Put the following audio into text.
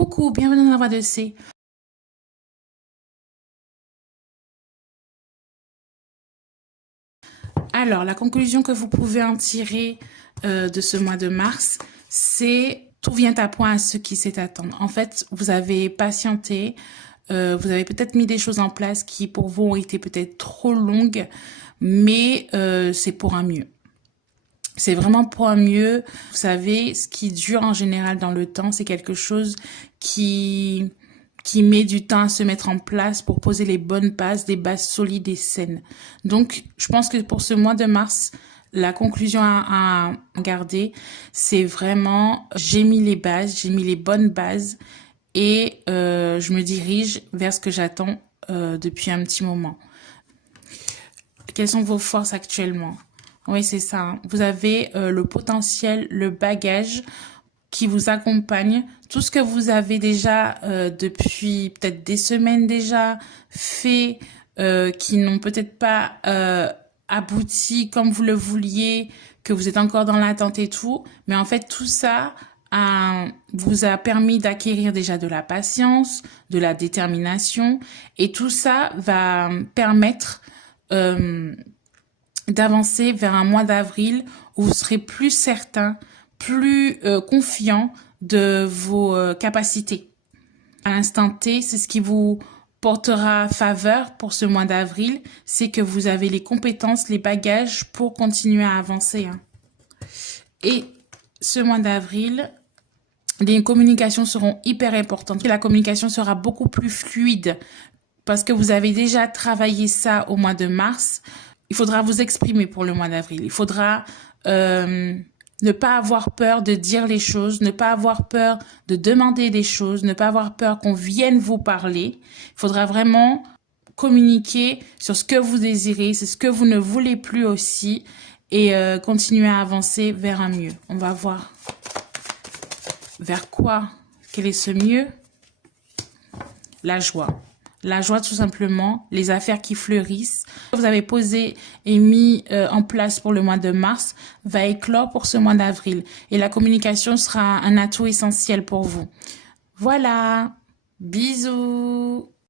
Coucou, bienvenue dans la voix de C. Alors, la conclusion que vous pouvez en tirer de ce mois de mars, c'est tout vient à point à ceux qui s'y attendent. En fait, vous avez patienté, vous avez peut-être mis des choses en place qui pour vous ont été peut-être trop longues, mais c'est pour un mieux. C'est vraiment pour un mieux. Vous savez, ce qui dure en général dans le temps, c'est quelque chose qui met du temps à se mettre en place pour poser les bonnes bases, des bases solides et saines. Donc, je pense que pour ce mois de mars, la conclusion à garder, c'est vraiment, j'ai mis les bases, j'ai mis les bonnes bases et je me dirige vers ce que j'attends depuis un petit moment. Quelles sont vos forces actuellement? Oui, c'est ça. Hein. Vous avez le potentiel, le bagage qui vous accompagne, tout ce que vous avez déjà depuis peut-être des semaines déjà fait, qui n'ont peut-être pas abouti comme vous le vouliez, que vous êtes encore dans l'attente et tout, mais en fait tout ça vous a permis d'acquérir déjà de la patience, de la détermination, et tout ça va permettre d'avancer vers un mois d'avril où vous serez plus certain, plus confiant de vos capacités. À l'instant T, c'est ce qui vous portera faveur pour ce mois d'avril, c'est que vous avez les compétences, les bagages pour continuer à avancer. Hein. Et ce mois d'avril, les communications seront hyper importantes. La communication sera beaucoup plus fluide parce que vous avez déjà travaillé ça au mois de mars. Il faudra vous exprimer pour le mois d'avril. Il faudra ne pas avoir peur de dire les choses, ne pas avoir peur de demander des choses, ne pas avoir peur qu'on vienne vous parler. Il faudra vraiment communiquer sur ce que vous désirez, c'est ce que vous ne voulez plus aussi et continuer à avancer vers un mieux. On va voir vers quoi, quel est ce mieux? La joie. La joie, tout simplement, les affaires qui fleurissent. Vous avez posé et mis en place pour le mois de mars va éclore pour ce mois d'avril. Et la communication sera un atout essentiel pour vous. Voilà. Bisous.